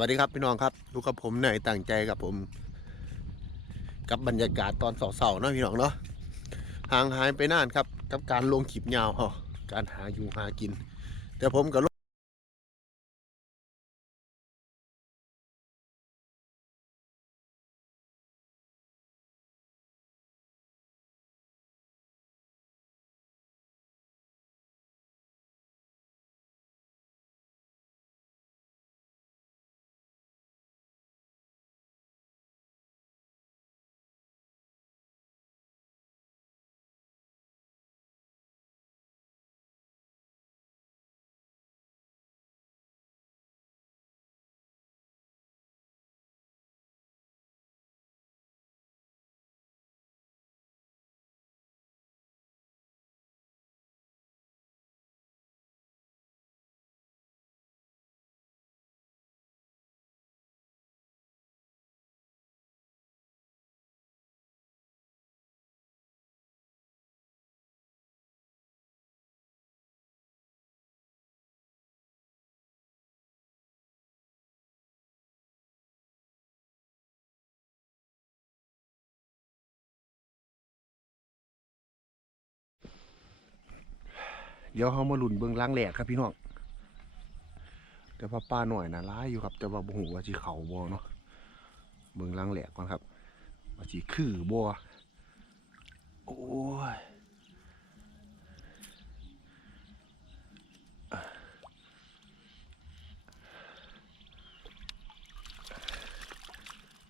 วัสดีครับพี่น้องครับดูกับผมหน่อยต่างใจกับผม กับบรรยากาศตอนเสาร์ๆเนาะพี่น้องเนาะห่างหายไปนานครับ กับการลงขีบยาวฮะการหาอยู่หากิน แต่ผมกับ เดี๋ยวเขามาหลุนเบื้องล่างแหลกครับพี่น้องแต่ว่าป้าหน่อยนะร้ายอยู่ครับ แต่ว่าบ่หูว่าจีเขาบ่เนาะเบื้องล่างแหลกก่อนครับว่าจีคือบ่โอ้ย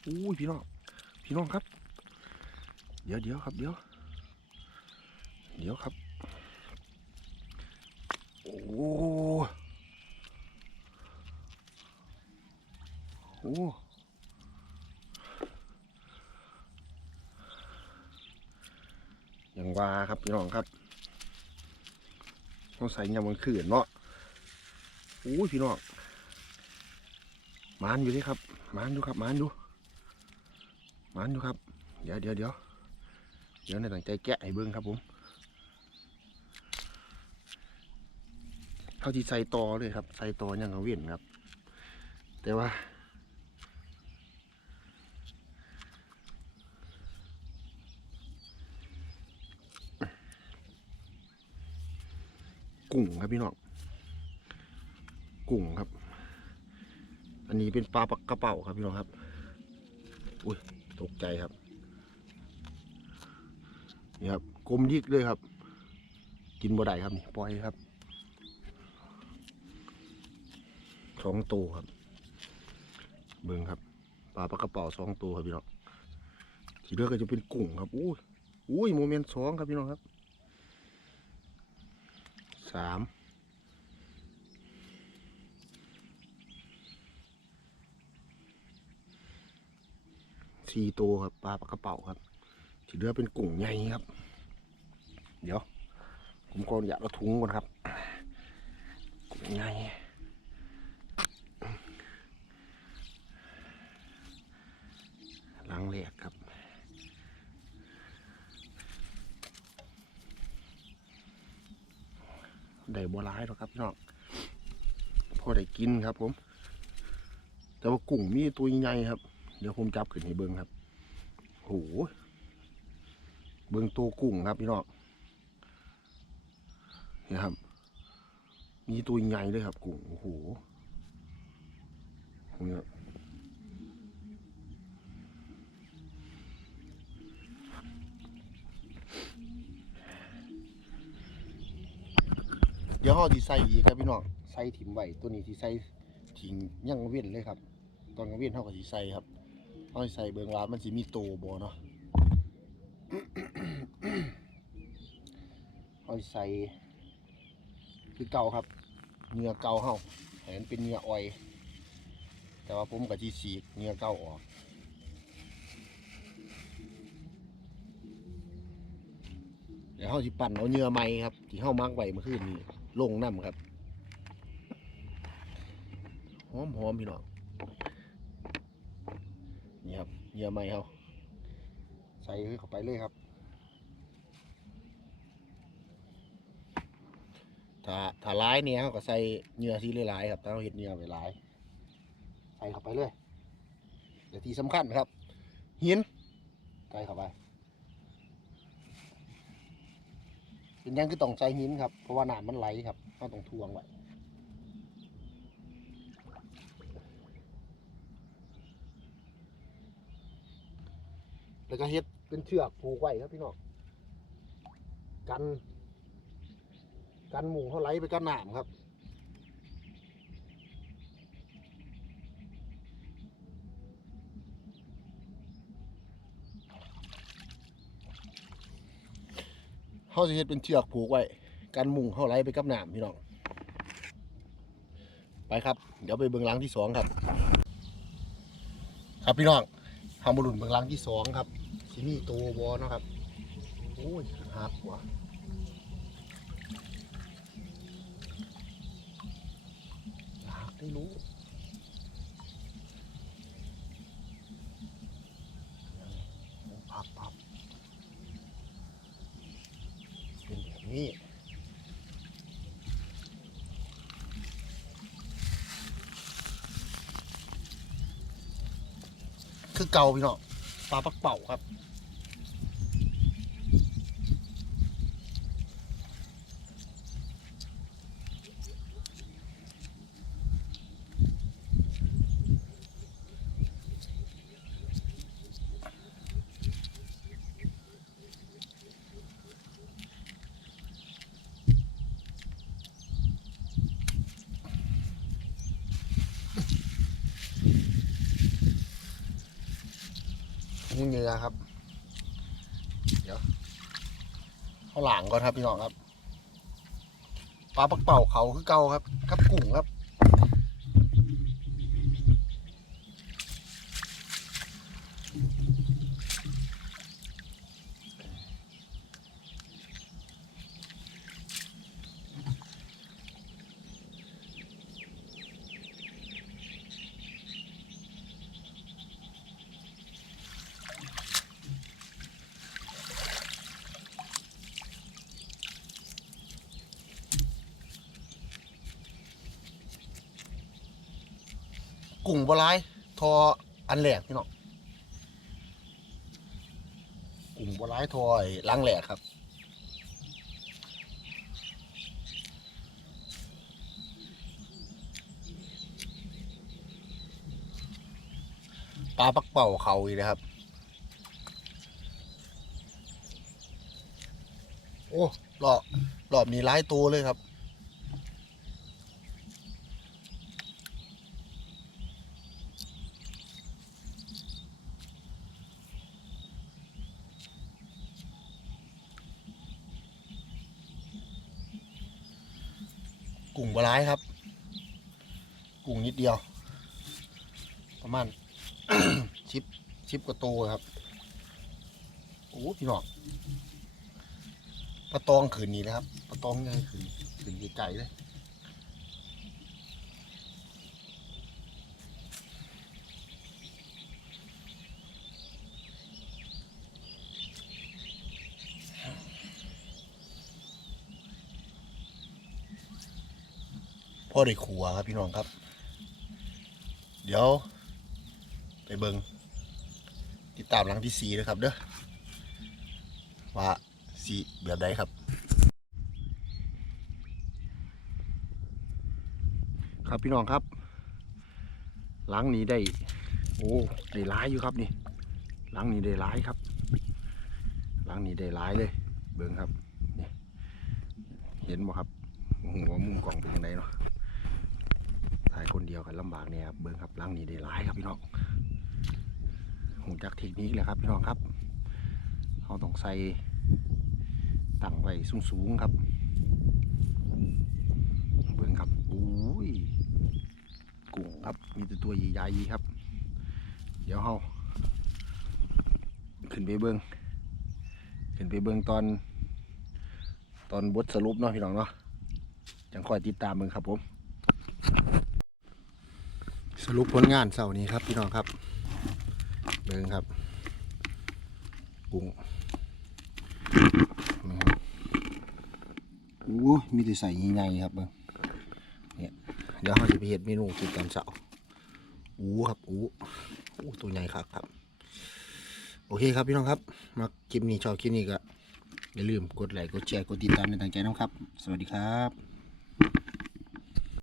อู้ยพี่น้อง พี่น้องครับ เดี๋ยวเดี๋ยวครับ เดี๋ยว เดี๋ยวครับ โอ้โหอ้ยังว่าครับพี่น้องครับต้องใส่ยามกลางคืนเนาะโอ้ยพี่น้องมานอยู่ดิครับมานอยู่ครับมานอยู่มานอยู่ครับ เดี๋ยวเดี๋ยวเดี๋ยวเดี๋ยวในตั้งใจแกะให้เบิ้งครับผม เขาที่ใส่ตอเลยครับ ใส่ตออยังเอาเวียนครับ แต่ว่า กุ้งครับพี่น้องกุ้งครับ อันนี้เป็นปลาปักกระเป๋าครับพี่น้องครับ อุ้ยตกใจครับ นี่ครับกลมยิกเลยครับ กินบ่ได้ครับนี่ปล่อยครับ สองตัวครับ เบิ่งครับปลาปลากระเป๋าสองตัวครับพี่น้องที่เหลือก็จะเป็นกุ้งครับอุ้ยอุ้ยโมเมนต์สองครับพี่น้องครับสามสี่ตัวครับปลาปลากระเป๋าครับที่เหลือเป็นกุ้งใหญ่ครับ เดี๋ยว ผมก็อยากเอาถุงก่อนครับกุ้งใหญ่ หลังแรกครับ ได้บัวร้ายหรอกครับพี่น้องพอได้กินครับผม แต่ว่ากุ้งมีตัวใหญ่ครับ เดี๋ยวผมจับขึ้นให้เบิ้งครับโหเบิ้งตัวกุ้งครับพี่น้องเนี่ยครับ มีตัวใหญ่เลยครับกุ้งโอ้โหเนี่ย ดี๋ยวห่อที่ใส่อีกครับพี่น้องใส่ถิ่มไว้ตัวนี้ที่ใส่ถิ่งยังเว้นเลยครับ ตอนกลางเว้นเท่ากับที่ใส่ครับเอาใส่เบิงว่ามันสิมีโตบ่เนาะเอาใส่คือเก่าครับเนื้อเก่าเฮาให้มันเป็นเนื้ออ้อย แต่ว่าผมกับจีสีกเนื้อเก่าออกเดี๋ยวเฮาสิปั่นเอาเนื้อใหม่ครับ ที่เฮามักไว้เมื่อคืนนี้ ลงน้ำครับ หอมหอมพี่น้อง นี่ครับเนื้อใหม่เฮาใส่เข้าไปเลยครับ ถ้าถ้าร้ายเนี่ยเขาก็ใส่เนื้อสีหลายๆครับถ้าเราเห็ดเนื้อไว้หลาย ใส่เข้าไปเลยเดี๋ยวที่สำคัญครับหินใส่เข้าไป เป็นยังคือต้องใจหินครับ เพราะว่าน้ำมันไหลครับเราต้องทวงไว้แล้วก็เฮ็ดเป็นเชือกผูกไว้ครับพี่น้องกัน กันหมูเขาไหลไปกับน้ำครับ เขาจะเฮ็ดเป็นเชือกผูกไว้กันมุงเข้าไหลไปกับน้ำพี่น้องไปครับ เดี๋ยวไปเบื้องหลังที่สองครับ ครับพี่น้องทำบรุนเบื้องหลังที่สองครับที่นี่ตัวบอนะครับโอ้ยหักว่ะอยากได้รู้ พับพับเป็ นี้คือเก่าพี่น้องปลาปักเป่าครับ มุงเหงือครับ เดี๋ยวข้าหลางก่อนครับพี่น้องครับปลาปักเป่าเขาคือเก่าครับ ครับกุ้งครับ กุ้งบหลายทออันแหลกพี่น้องกุ้งบหลายทอไอ้ล้างแหลกครับปลาปักเป่าเขาอีกนะครับ โอ้รอบรอบนี้ร้ายตัวเลยครับ กุ้งบหลายครับ กุ้งนิดเดียว ประมาณชิปชิปกระโตครับโอ้พี่น้องปลาตองขืนนี้นะครับปลาตองยังไงขืนขืนไก่เลย พ่อได้ขัวครับพี่น้องครับ เดี๋ยว ไปเบิงติดตามหลังที่สีนะครับเด้อว่าสีแบบใดครับ ครับพี่น้องครับ หลังนี้ได้โอ้ได้ร้ายอยู่ครับนี่ หลังนี้ได้ร้ายครับ หลังนี้ได้ร้ายเลย เบิงครับนี่เห็นบ่ครับหัวมุมกล่องเป็นยังไงเนาะ นเดียวกันลำบากเนี่ยครับเบิ้งครับหลังนี้ได้หลายครับพี่น้องหูจักเทคนิคเลยครับพี่น้องครับเราต้องใส่ตั้งไว้สูงๆครับเบิ้งครับอุ้ยกุ้งครับมีแต่ตัวใหญ่ๆครับ เดี๋ยวเราขึ้นไปเบิ้งขึ้นไปเบิ้งตอน ตอนบทสรุปเนาะพี่น้องเนาะจังคอยติดตามเบิ้งครับผม สรุปผลงานเสาร์นี้ครับพี่น้องครับเบิ่งครับกุ้งนะครับอู้มีแต่ใส่ใหญ่ครับเบิ่งเนี่ยเดี๋ยวเราจะไปเห็ดเมนูกินตอนเสาร์อูครับอูอูตัวใหญ่ครับครับ โอเคครับพี่น้องครับ มาคลิปนี้ชอบคลิปนี้ก็อย่าลืมกดไลค์กดแชร์กดติดตามในทางใจน้องครับ สวัสดีครับ